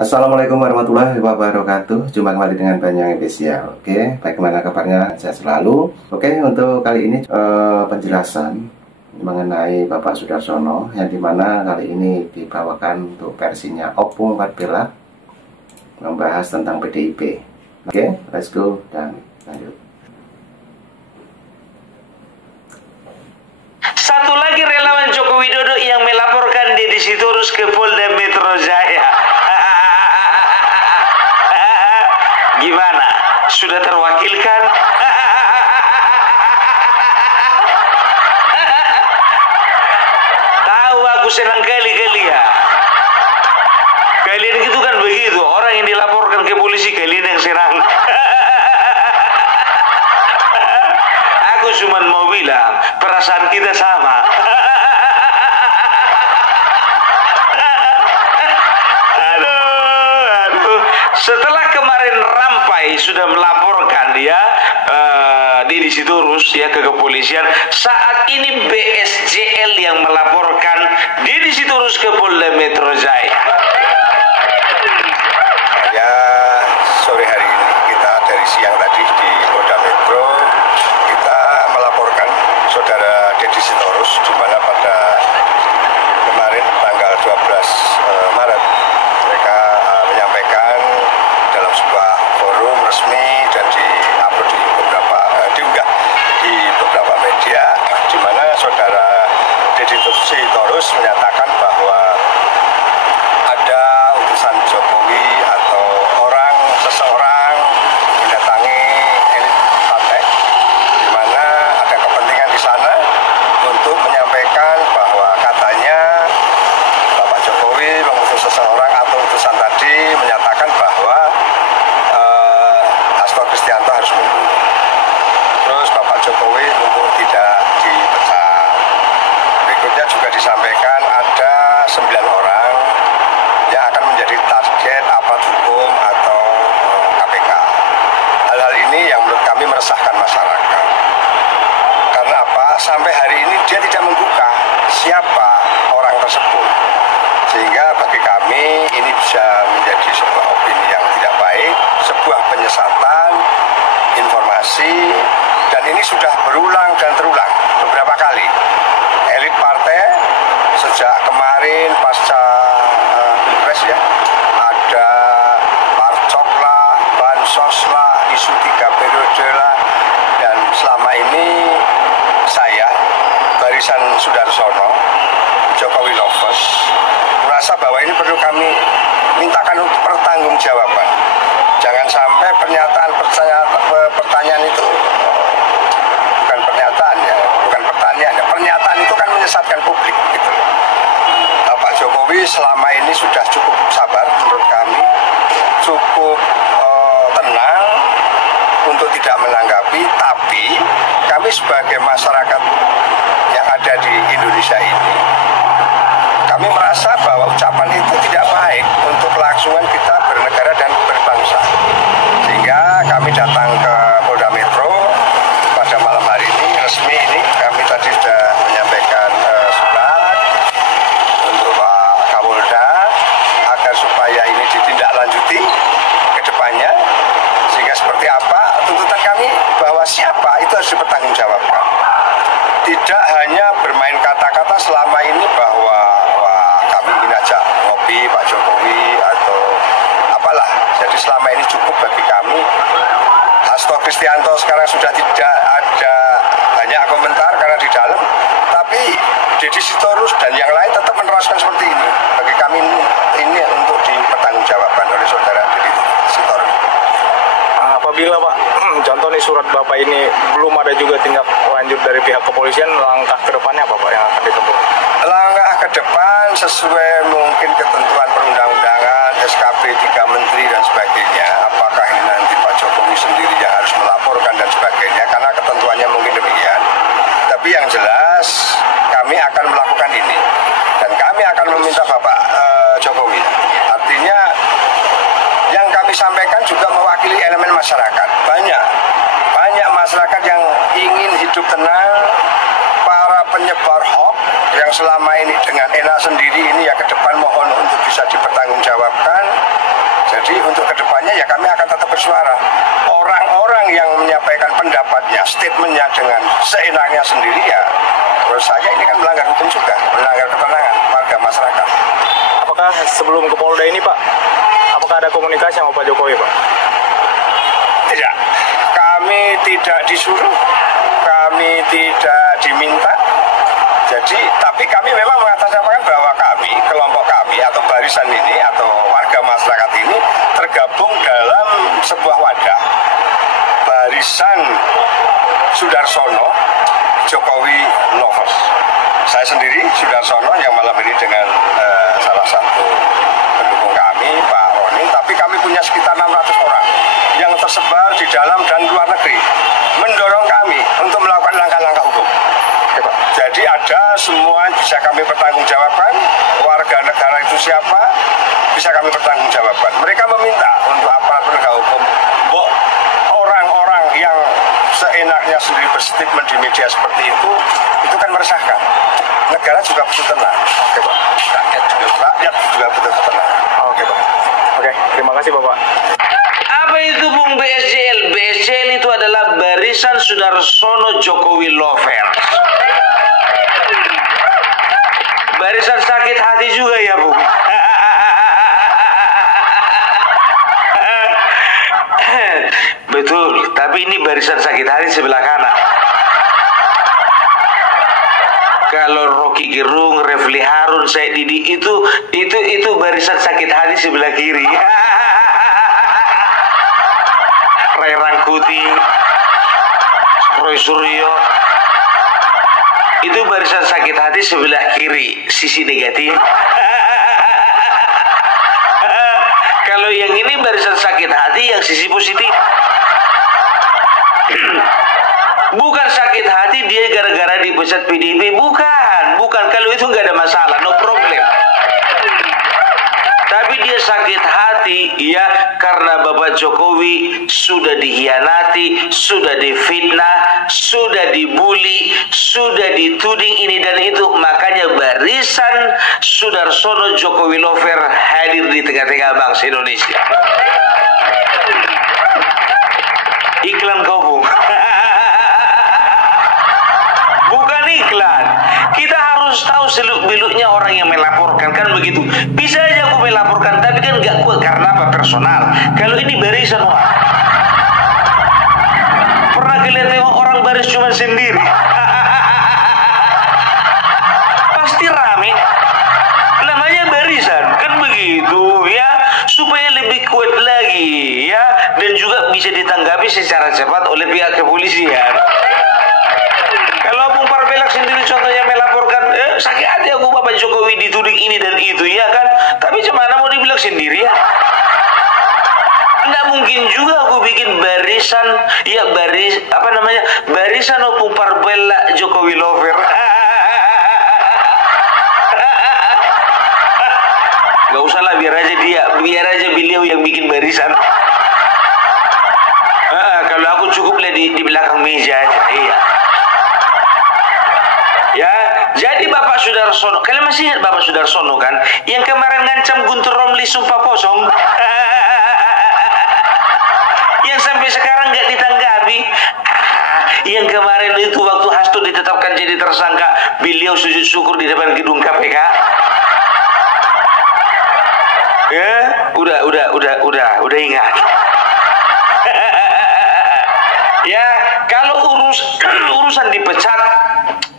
Assalamualaikum warahmatullahi wabarakatuh. Jumpa kembali dengan Banyuwangi Spesial. Oke, bagaimana kabarnya? Saya selalu. Oke, untuk kali ini penjelasan mengenai Bapak Sudarsono, yang dimana kali ini dibawakan untuk versinya Opung Parbela, membahas tentang PDIP. Oke, let's go dan lanjut. Satu lagi relawan Joko Widodo yang melaporkan Deddy Sitorus ke Polda Metro Jaya. Gimana? Sudah terwakilkan? Tahu aku senang kali ya. Kalian gitu kan begitu. Orang yang dilaporkan ke polisi, kalian yang senang. Aku cuma mau bilang, perasaan kita sama. Setelah kemarin Rampai sudah melaporkan dia Deddy Sitorus ya ke kepolisian, saat ini BSJL yang melaporkan Deddy Sitorus ke Polda Metro Jaya. Ya, sore hari ini kita dari siang tadi di Polda Metro kita melaporkan saudara Deddy Sitorus, di mana pada kemarin tanggal 12 Maret mereka menyampaikan dalam sebuah forum resmi dan diupload diunggah di beberapa media, di mana saudara Deddy Sitorus menyatakan bahwa ada utusan Jokowi atau seseorang mendatangi elit partai, di mana ada kepentingan di sana untuk menyampaikan bahwa katanya Bapak Jokowi mengutus seseorang atau utusan tadi menyatakan bahwa Hasto Kristianto harus mundur. Terus Bapak Jokowi untuk tidak dipecat. Berikutnya juga disampaikan ada 9 orang yang akan menjadi target aparat hukum atau KPK. Hal-hal ini yang menurut kami meresahkan masyarakat. Karena apa? Sampai hari ini dia tidak membuka siapa orang tersebut. Sehingga bagi kami ini bisa menjadi sebuah opini yang tidak baik, sebuah penyesatan informasi, dan ini sudah berulang dan terulang beberapa kali. Elit partai sejak kemarin pasca Pilpres ya, ada Parcok lah, Bansos lah, isu 3 periode lah, dan selama ini saya, barisan Sudarsono, Jokowi Lovers, merasa bahwa ini perlu kami mintakan untuk pertanggungjawaban. Jangan sampai pertanyaan itu bukan pernyataan ya, bukan pertanyaan ya. Pernyataan itu kan menyesatkan publik gitu. Pak Jokowi selama ini sudah cukup sabar menurut kami, cukup tenang untuk tidak menanggapi, tapi kami sebagai masyarakat yang ada di Indonesia ini, kami merasa bahwa ucapan itu tidak baik untuk kelangsungan kita bernegara dan berbangsa. Sehingga kami datang ke Polda Metro pada malam hari ini, resmi ini, kami tadi sudah menyampaikan surat untuk Pak Kapolda agar supaya ini ditindaklanjuti ke depannya. Sehingga seperti apa tuntutan kami bahwa siapa itu harus dipertanggungjawabkan. Tidak hanya bermain kata-kata selama ini bahwa kami ingin ajak ngopi Pak Jokowi atau apalah. Jadi selama ini cukup bagi kami. Hasto Kristianto sekarang sudah tidak ada banyak komentar karena di dalam, tapi Deddy Sitorus dan yang lain tetap meneruskan seperti ini. Bagi kami ini untuk dipertanggungjawabkan oleh saudara Deddy Sitorus. Apabila Pak, contoh nih surat Bapak ini belum ada juga tindak lanjut dari pihak kepolisian, langkah ke depannya apa Pak yang akan ditempuh? Langkah ke depan sesuai mungkin ketentuan perundang-undangan, SKP 3 Menteri dan sebagainya. Apakah ini nanti Pak Jokowi sendiri yang harus melaporkan dan sebagainya, karena ketentuannya mungkin demikian. Tapi yang jelas kami akan melakukan ini dan kami akan meminta Bapak Jokowi. Artinya yang kami sampaikan juga mewakili elemen masyarakat. Banyak masyarakat yang ingin hidup tenang, para penyebar hoax yang selama ini dengan enak sendiri ini ya ke depan mohon untuk bisa dipertanggungjawabkan. Jadi untuk kedepannya ya kami akan tetap bersuara. Orang-orang yang menyampaikan pendapatnya, statementnya dengan seenaknya sendiri ya, menurut saya ini kan melanggar hukum juga, melanggar ketenangan warga masyarakat. Apakah sebelum ke Polda ini Pak, apakah ada komunikasi sama Pak Jokowi Pak? Tidak, kami tidak disuruh, kami tidak diminta. Jadi, tapi kami memang mengatasnamakan bahwa kami, kelompok kami atau barisan ini atau warga masyarakat ini tergabung dalam sebuah wadah Barisan Sudarsono Jokowi Lovers. Saya sendiri Sudarsono yang malam ini dengan salah satu pendukung kami Pak Roni, tapi kami punya sekitar 600 orang yang tersebar di dalam dan luar negeri mendorong kami untuk melakukan langkah-langkah hukum. Jadi ada semua bisa kami pertanggungjawabkan, warga negara itu siapa bisa kami pertanggungjawabkan. Mereka meminta untuk aparat penegak hukum, orang-orang yang seenaknya sendiri berstatement di media seperti itu kan meresahkan. Negara juga butuh tenang. Oke Pak. Rakyat juga butuh tenang. Oke Pak. Oke, terima kasih Bapak. Apa itu Bung BSJL? BSJL itu adalah Barisan Sudarsono Jokowi Lovers. Barisan sakit hati juga ya Bung. Betul, tapi ini barisan sakit hati sebelah kanan. Kalau Rocky Gerung, Refli Harun, Said Didi itu barisan sakit hati sebelah kiri. Ray Rangkuti, Roy Suryo, itu barisan sakit hati sebelah kiri, sisi negatif. Kalau yang ini barisan sakit hati yang sisi positif. Bukan sakit hati dia gara-gara dipecat PDIP, bukan. Kalau itu nggak ada masalah, no problem. Tapi dia sakit hati ya karena Bapak Jokowi sudah dihianati, sudah difitnah, sudah dibully, sudah dituding ini dan itu. Makanya Barisan Sudarsono Jokowi Lover hadir di tengah-tengah bangsa Indonesia. Iklan kau Bung. Bukan iklan. Kita harus tahu seluk-beluknya orang yang melaporkan, kan begitu. Bisa aja aku melaporkan, tapi kan gak kuat karena apa? Personal. Kalau ini barisan, wah. Pernah kalian tengok orang baris cuma sendiri? Pasti rame. Namanya barisan, kan begitu ya. Supaya lebih kuat lagi ya, dan juga bisa ditanggapi secara cepat oleh pihak kepolisian. Kalau Bung Parpelak sendiri contohnya melaporkan, sakit hati aku Bapak Jokowi dituding ini dan itu ya kan, tapi gimana mau dibilang sendiri ya? Nggak mungkin juga aku bikin barisan, ya barisan Opung Parpelak Jokowi Lover. Gak usah lah, biar aja beliau yang bikin barisan. Kalau aku cukup lah di belakang meja aja, iya. Ya, jadi Bapak Sudarsono, kalian masih ingat Bapak Sudarsono kan? Yang kemarin ngancam Guntur Romli sumpah kosong. Yang sampai sekarang nggak ditanggapi. Yang kemarin itu waktu Hasto ditetapkan jadi tersangka, beliau sujud syukur di depan gedung KPK. Ya, udah ingat. Ya, kalau urusan dipecat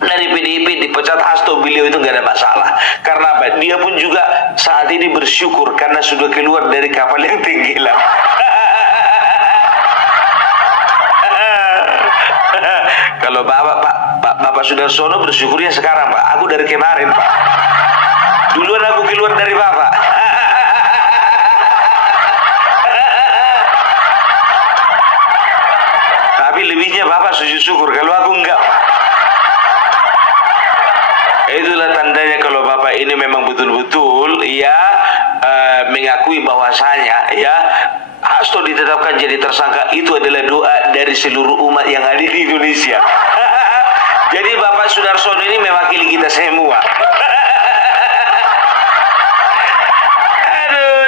dari PDIP, dipecat Hasto, beliau itu nggak ada masalah. Karena apa? Dia pun juga saat ini bersyukur karena sudah keluar dari kapal yang tenggelam. Kalau Bapak Sudarsono bersyukurnya sekarang, Pak. Aku dari kemarin, Pak. Duluan aku keluar dari Bapak. Tapi lebihnya Bapak sujud syukur, kalau aku enggak. Itulah tandanya kalau Bapak ini memang betul-betul ya mengakui bahwasanya ya Hasto ditetapkan jadi tersangka itu adalah doa dari seluruh umat yang ada di Indonesia. Jadi Bapak Sudarsono ini mewakili kita semua.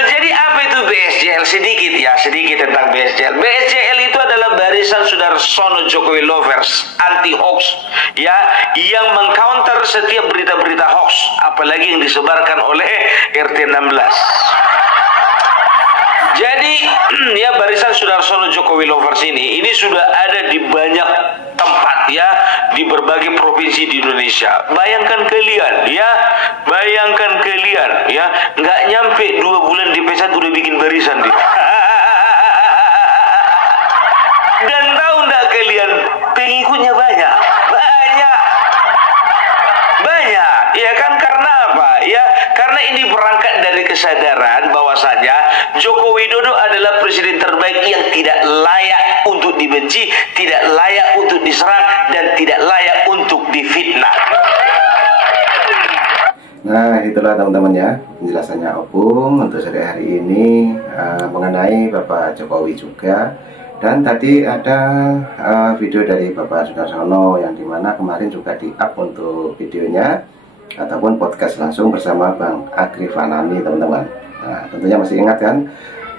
Jadi apa itu BSJL? Sedikit tentang BSJL. BSJL itu adalah Barisan Sudarsono Jokowi Lovers, anti hoax, ya, yang mengcounter setiap berita-berita hoax, apalagi yang disebarkan oleh RT 16. Jadi ya, Barisan Sudarsono Jokowi Lovers ini sudah ada di banyak tempat, ya, di berbagai provinsi di Indonesia. Bayangkan kalian, ya, nggak nyampe 2 bulan dipecat udah bikin barisan dia. Dan tahu nggak kalian, pengikutnya banyak, ya kan? Karena apa? Ya, karena ini berangkat dari kesadaran bahwasanya Joko Widodo adalah presiden terbaik yang tidak layak untuk dibenci, tidak layak untuk diserang, dan tidak layak untuk difitnah. Nah, itulah teman-teman ya penjelasannya Opung untuk sore hari ini mengenai Bapak Jokowi juga. Dan tadi ada video dari Bapak Sudarsono yang dimana kemarin juga di-up untuk videonya ataupun podcast langsung bersama Bang Agri Fanani, teman-teman. Nah, tentunya masih ingat kan?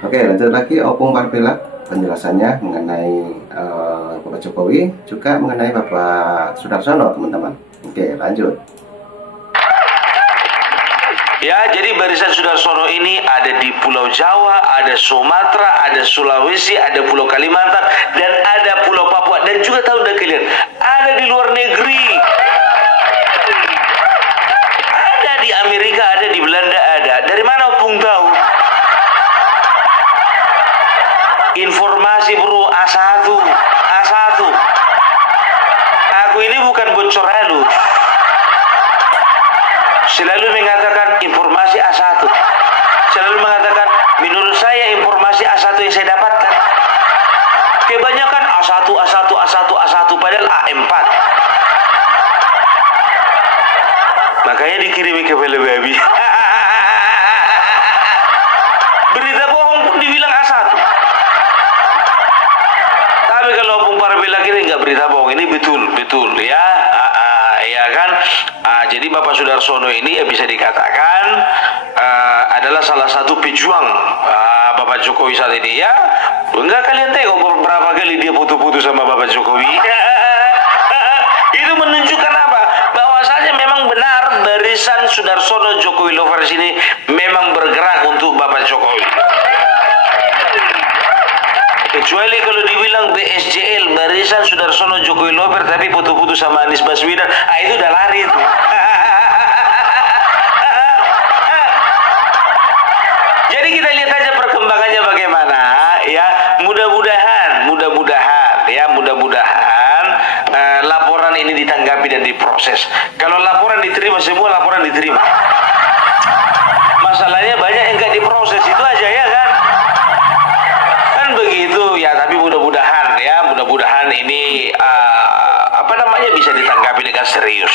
Oke, lanjut lagi Opung Parpelak penjelasannya mengenai Bapak Jokowi, juga mengenai Bapak Sudarsono, teman-teman. Oke, lanjut. Ya, jadi Barisan Sudarsono ini ada di Pulau Jawa, ada Sumatera, ada Sulawesi, ada Pulau Kalimantan, dan ada Pulau Papua. Dan juga tahu nggak kalian, ada di luar negeri. Ada di Amerika, ada di Belanda, ada. Dari mana Opung tahu? Informasi bro, A1. Aku ini bukan bocor halus. Selalu mengatakan informasi A1. Selalu mengatakan, menurut saya informasi A1 yang saya dapatkan. Kebanyakan A1, padahal A4. Makanya dikirimi ke babi. Berita bohong pun dibilang A1. Tapi kalau Opung Parpelak ini nggak berita bohong, ini betul ya. Ya kan, jadi Bapak Sudarsono ini bisa dikatakan adalah salah satu pejuang Bapak Jokowi saat ini, ya. Enggak, kalian tengok berapa kali dia putu-putu sama Bapak Jokowi. Itu menunjukkan apa? Bahwasanya memang benar Barisan Sudarsono Jokowi Lovers ini memang bergerak untuk Bapak Jokowi. Kecuali kalau dibilang BSJL, Barisan Sudarsono Jokowi Lover, tapi putu-putu sama Anies Baswedan, itu udah lari tuh. Jadi kita lihat aja perkembangannya bagaimana, ya. Mudah-mudahan laporan ini ditanggapi dan diproses. Kalau laporan diterima, semua laporan diterima. Masalahnya banyak yang nggak diproses, itu aja, ya kan? Begitu ya, tapi mudah-mudahan ini bisa ditanggapi dengan serius.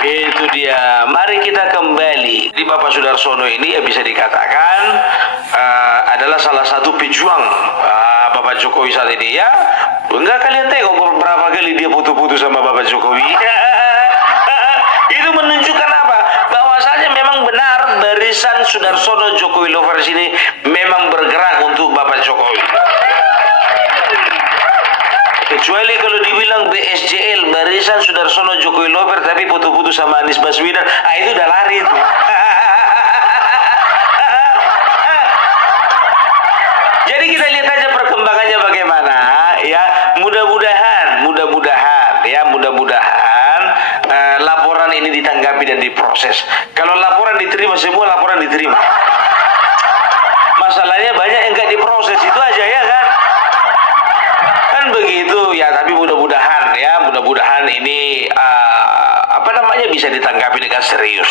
Itu dia. Mari kita kembali. Di Bapak Sudarsono ini bisa dikatakan adalah salah satu pejuang Bapak Jokowi saat ini, ya. Enggak, kalian tengok berapa kali dia putu-putu sama Bapak Jokowi. Itu menunjukkan apa? Bahwasanya memang benar Barisan Sudarsono Jokowi Lovers ini memang bergerak untuk Bapak Jokowi. Kecuali kalau dibilang BSJL, Barisan Sudarsono Jokowi Lovers, tapi putu-putu sama Anies Baswedan, itu udah lari tuh. Jadi kita lihat aja perkembangannya bagaimana, ya. Mudah-mudahan laporan ini ditanggapi dan diproses. Kalau laporan diterima, semua laporan diterima. Masalahnya banyak yang nggak diproses, itu aja, ya kan? Kan begitu ya. Tapi mudah-mudahan ini bisa ditanggapi dengan serius.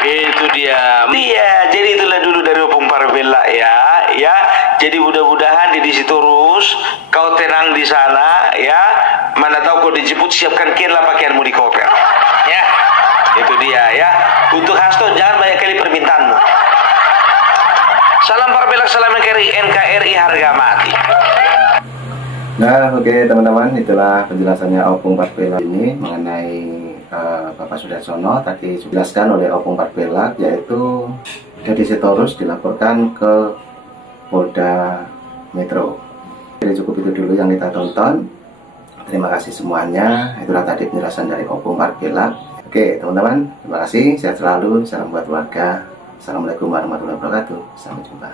Itu dia. Iya, jadi itulah dulu dari Opung Parpelak, ya. Jadi mudah-mudahan di situ terus, kau tenang di sana, ya. Mana tahu kau dijemput, siapkan kianlah pakaianmu di koper. Ya. Itu dia, ya. Untuk Hasto jangan banyak kali permintaanmu. Salam Parpelak, salam NKRI, harga mati. Nah, oke teman-teman, itulah penjelasannya Opung Parpelak ini mengenai Bapak Sudarsono. Tadi dijelaskan oleh Opung Parpelak, yaitu Deddy Sitorus dilaporkan ke Polda Metro. Jadi cukup itu dulu yang kita tonton. Terima kasih semuanya. Itulah tadi penjelasan dari Opung Parpelak. Oke teman-teman, terima kasih. Sehat selalu. Salam buat keluarga. Assalamualaikum warahmatullahi wabarakatuh. Sampai jumpa.